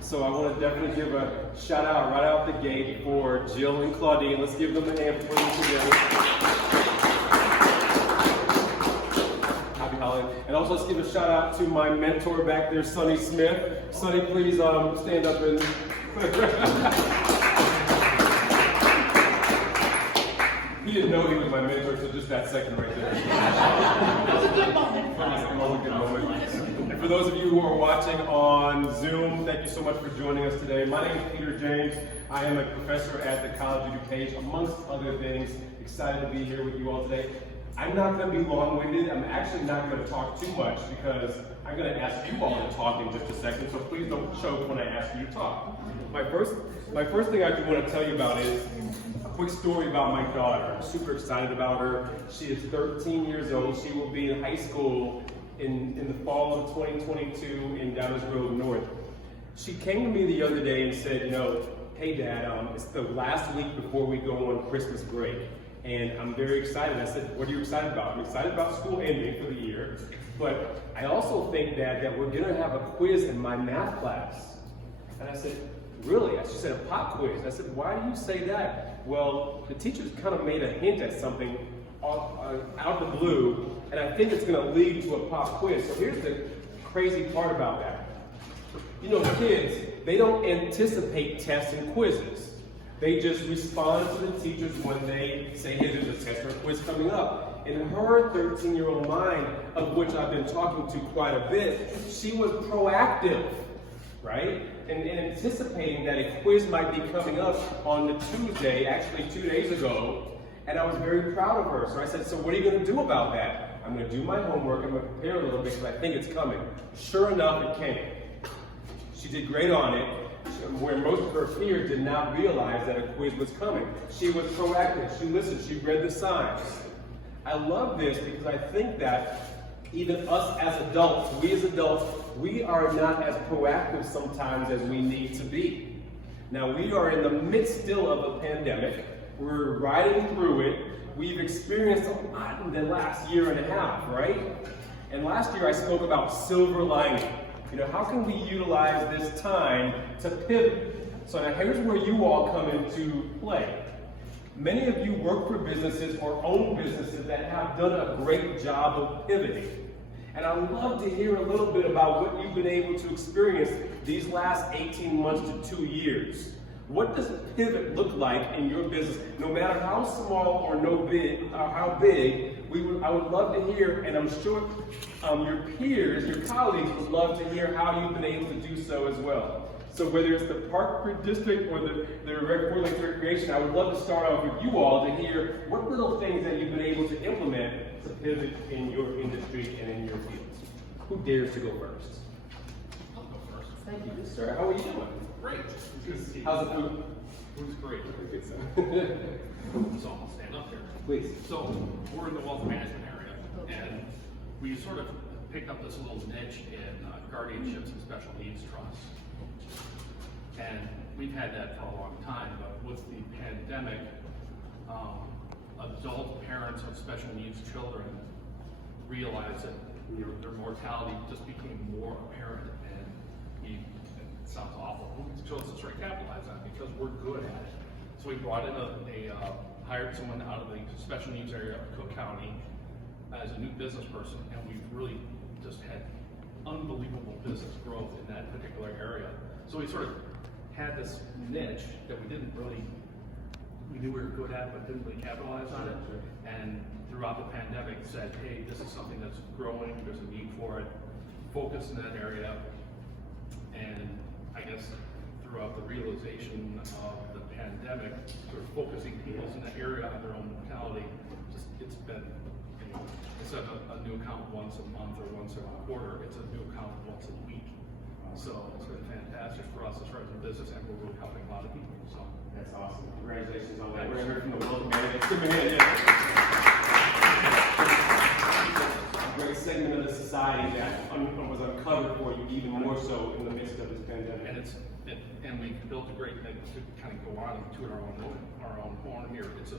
So I want to definitely give a shout out right out the gate for Jill and Claudine. Let's give them a hand for putting it together. Happy holiday. And also let's give a shout out to my mentor back there, Sonny Smith. Sonny, please stand up and he didn't know he was my mentor, so just that second right there. That was a good moment. Good moment. And for those of you who are watching on Zoom, thank you so much for joining us today. My name is Peter James. I am a professor at the College of DuPage, amongst other things. Excited to be here with you all today. I'm not going to be long-winded. I'm actually not going to talk too much because I'm going to ask you all to talk in just a second, so please don't choke when I ask you to talk. My first thing I do want to tell you about is a quick story about my daughter. I'm super excited about her. She is 13 years old. She will be in high school in the fall of 2022 in Downers Grove North. She came to me the other day and said, hey Dad, it's the last week before we go on Christmas break. And I'm very excited. I said, what are you excited about? I'm excited about school ending for the year, but I also think, Dad, that we're gonna have a quiz in my math class. And I said, really? She said, a pop quiz. I said, why do you say that? Well, the teachers kind of made a hint at something out of the blue, and I think it's gonna lead to a pop quiz. So here's the crazy part about that. Kids, they don't anticipate tests and quizzes. They just respond to the teachers when they say, hey, there's a test or a quiz coming up. In her 13-year-old mind, of which I've been talking to quite a bit, she was proactive, right? And anticipating that a quiz might be coming up on the Tuesday, actually 2 days ago, and I was very proud of her. So I said, so what are you gonna do about that? I'm gonna do my homework, I'm gonna prepare a little bit because I think it's coming. Sure enough, it came. She did great on it, where most of her peers did not realize that a quiz was coming. She was proactive, she listened, she read the signs. I love this because I think that even us as adults, we are not as proactive sometimes as we need to be. Now we are in the midst still of a pandemic. We're riding through it. We've experienced a lot in the last year and a half, right? And last year I spoke about silver lining. How can we utilize this time to pivot? So now here's where you all come into play. Many of you work for businesses or own businesses that have done a great job of pivoting. And I'd love to hear a little bit about what you've been able to experience these last 18 months to 2 years. What does a pivot look like in your business? No matter how small or how big, I would love to hear, and I'm sure your peers, your colleagues would love to hear how you've been able to do so as well. So whether it's the Park District or the Fort Lakes Recreation, I would love to start off with you all to hear what little things that you've been able to implement to pivot in your industry and in your fields. Who dares to go first? I'll go first. Thank you, sir. How are you doing? Great. Good to see you. How's the food? Food's great. Good, sir. So I'll stand up here. Please. So we're in the wealth management area, and we sort of picked up this little niche in guardianships and special needs trusts. And we've had that for a long time, but with the pandemic, adult parents of special needs children realized that their mortality just became more apparent, and it sounds awful. We chose to try to capitalize on it because we're good at it. So we brought in hired someone out of the special needs area of Cook County as a new business person, and we've really just had unbelievable business growth in that particular area. So we sort of had this niche that we knew we were good at, but didn't really capitalize on it. And throughout the pandemic said, hey, this is something that's growing, there's a need for it, focus in that area. And I guess throughout the realization of the pandemic, sort of focusing people in that area on their own mortality, it's been, instead of a new account once a month or once a quarter, it's a new account once a week. So it's been fantastic for us as far as the business, and we're really helping a lot of people. So that's awesome. Congratulations on that. We're going to hear from the wealth management. A great segment of the society that was uncovered for you, even more so in the midst of this pandemic. And we built a great thing to kind of go on and toot our own horn here. It's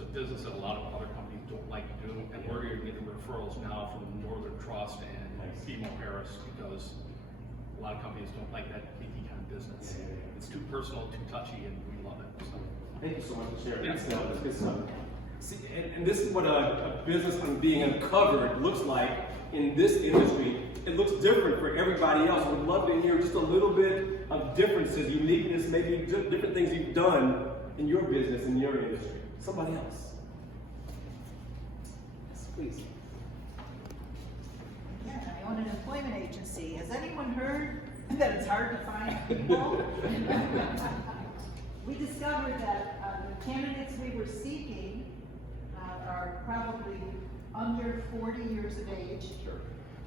a business that a lot of other companies don't like to do, and we're getting referrals now from Northern Trust and BMO Harris because a lot of companies don't like that leaky business. It's too personal, too touchy, and we love it. So. Thank you so much for sharing. Yeah. That's good stuff. See, and this is what a business being uncovered looks like in this industry. It looks different for everybody else. I would love to hear just a little bit of differences, uniqueness, maybe different things you've done in your business, in your industry. Somebody else. Yes, please. Yeah, I own an employment agency. Has anyone heard that it's hard to find people? We discovered that the candidates we were seeking are probably under 40 years of age. Sure.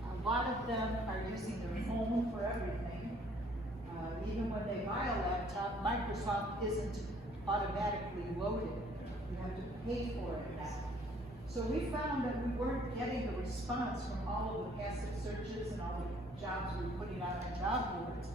A lot of them are using their home for everything. Even when they buy a laptop, Microsoft isn't automatically loaded. You have to pay for it now. So we found that we weren't getting the response from all of the passive searches and all the jobs we were putting out on job boards.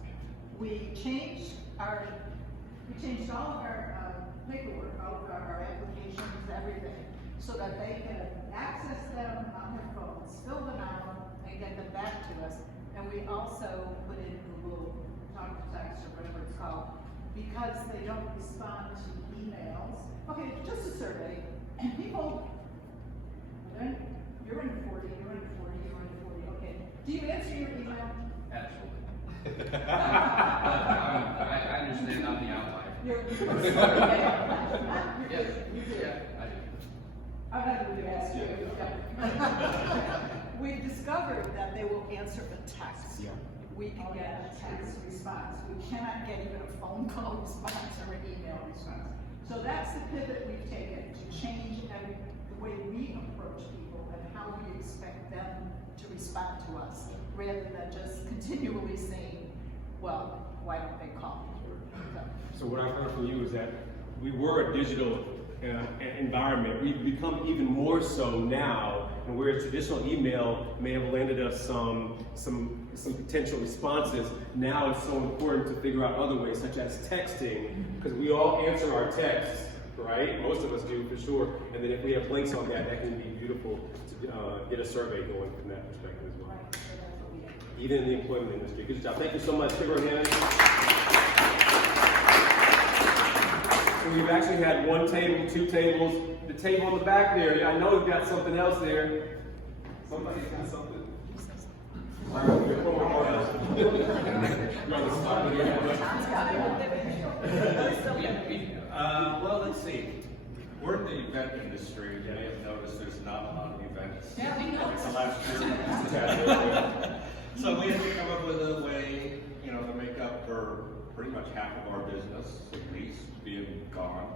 We changed all of our paperwork, all of our applications, everything, so that they can access them on their phones, fill them out, and get them back to us. And we also put in Google Talk to Text or whatever it's called, because they don't respond to emails. Okay, just a survey, and people, you're in 40, you're in 40, you're in 40, okay. Do you answer your email? Absolutely. I understand on the outline. You're Yes, you do. yeah, I do. I'm not going to ask you. We've discovered that they will answer a text. Yeah. We can get a text response. We cannot get even a phone call response or an email response. So that's the pivot we've taken to change the way we approach people and how we expect them to respond to us, rather than just continually saying, well, why don't they call me? So what I've heard from you is that we were a digital environment. We've become even more so now, and where traditional email may have landed us some potential responses. Now it's so important to figure out other ways, such as texting, because we all answer our texts, right? Most of us do for sure. And then if we have links on that, that can be beautiful to get a survey going from that perspective as well. Right, so that's what we do. Even in the employment industry. Good job. Thank you so much. Give her a hand. So we've actually had one table, two tables. The table in the back there, I know we've got something else there. Somebody's got something. All right, we'll get one more else. You're on the spot. Well, let's see. We're in the event industry. You may have noticed there's not a lot of events. Yeah, we know. It's the last year. So we had to come up with a way, to make up for pretty much half of our business, at least, being gone.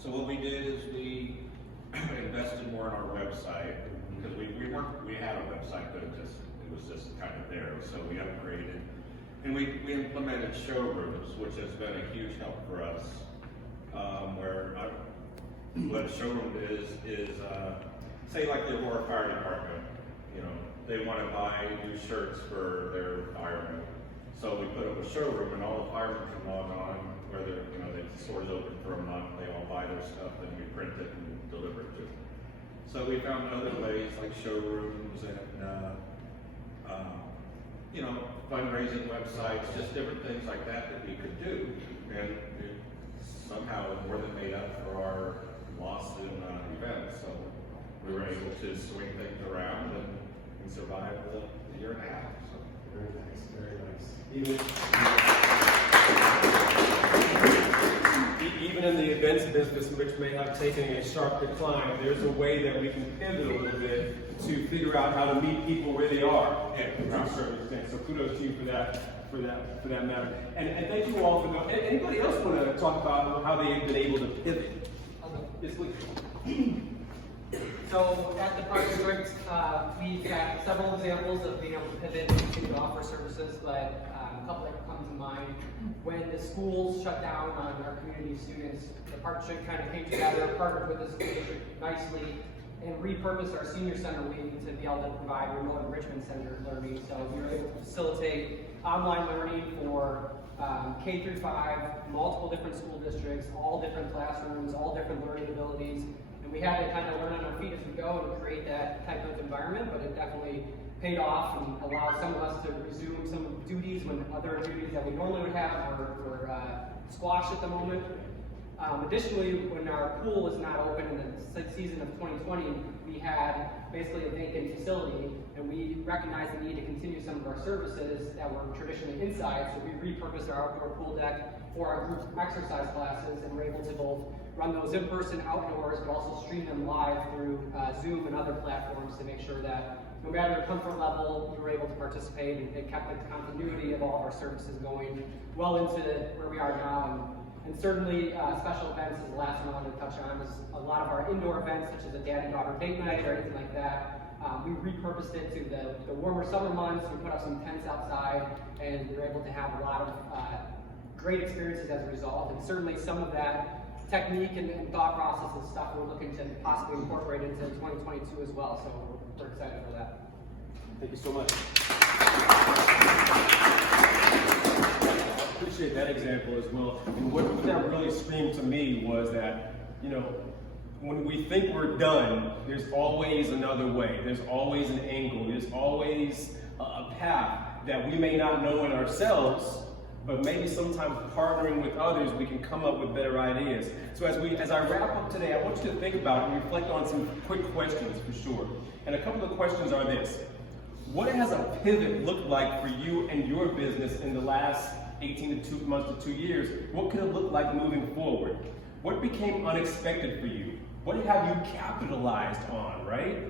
So what we did is we invested more in our website, because we had a website, but it was just kind of there. So we upgraded, and we implemented showrooms, which has been a huge help for us. What a showroom is say like the Aurora Fire Department, they want to buy new shirts for their firemen. So we put up a showroom, and all the firemen can log on, whether the store's open for a month, they all buy their stuff, then we print it and deliver it to them. So we found other ways like showrooms and fundraising websites, just different things like that we could do, and it somehow more than made up for our loss in events. So we were able to swing things around and survive the year and a half. So. Very nice, very nice. Even in the events business, which may have taken a sharp decline, there's a way that we can pivot a little bit to figure out how to meet people where they are, to a certain extent. So kudos to you for that matter. And thank you all for going. Anybody else want to talk about how they've been able to pivot? Yes, please. So at the Park District, we've got several examples of being able to pivot and continue to offer services, but a couple that come to mind. When the schools shut down on our community students, the Park District kind of came together, partnered with the school district nicely, and repurposed our senior center wing to be able to provide remote enrichment center learning. So we were able to facilitate online learning for K through 5, multiple different school districts, all different classrooms, all different learning abilities. And we had to kind of learn on our feet as we go and create that type of environment, but it definitely paid off and allowed some of us to resume some duties when other duties that we normally would have were squashed at the moment. Additionally, when our pool was not open in the season of 2020, we had basically a vacant facility, and we recognized the need to continue some of our services that were traditionally inside, so we repurposed our outdoor pool deck for our group exercise classes, and we're able to both run those in person outdoors, but also stream them live through Zoom and other platforms to make sure that no matter your comfort level, you were able to participate, and it kept the continuity of all of our services going well into where we are now. And certainly, special events is the last one I wanted to touch on, is a lot of our indoor events, such as a dad and daughter date night or anything like that. We repurposed it to the warmer summer months. We put up some tents outside, and we were able to have a lot of great experiences as a result. And certainly some of that technique and thought process and stuff we're looking to possibly incorporate into 2022 as well. So we're excited for that. Thank you so much. I appreciate that example as well. And what that really screamed to me was that, you know, when we think we're done, there's always another way. There's always an angle. There's always a path that we may not know in ourselves, but maybe sometimes partnering with others, we can come up with better ideas. So as I wrap up today, I want you to think about it and reflect on some quick questions for sure. And a couple of questions are this. What has a pivot looked like for you and your business in the last 18 months to 2 years? What could it look like moving forward? What became unexpected for you? What have you capitalized on, right?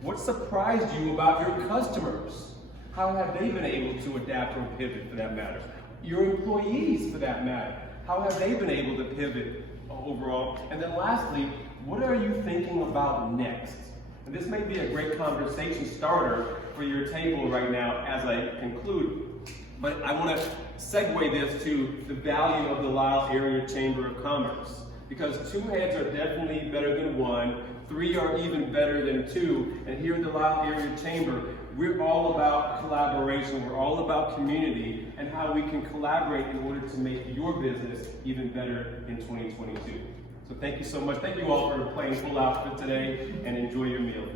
What surprised you about your customers? How have they been able to adapt or pivot for that matter? Your employees for that matter, how have they been able to pivot overall? And then lastly, what are you thinking about next? And this may be a great conversation starter for your table right now as I conclude, but I want to segue this to the value of the Lisle Area Chamber of Commerce, because 2 heads are definitely better than 1, 3 are even better than 2, and here in the Lisle Area Chamber, we're all about collaboration, we're all about community, and how we can collaborate in order to make your business even better in 2022. So thank you so much. Thank you all for playing full outfit today, and enjoy your meal.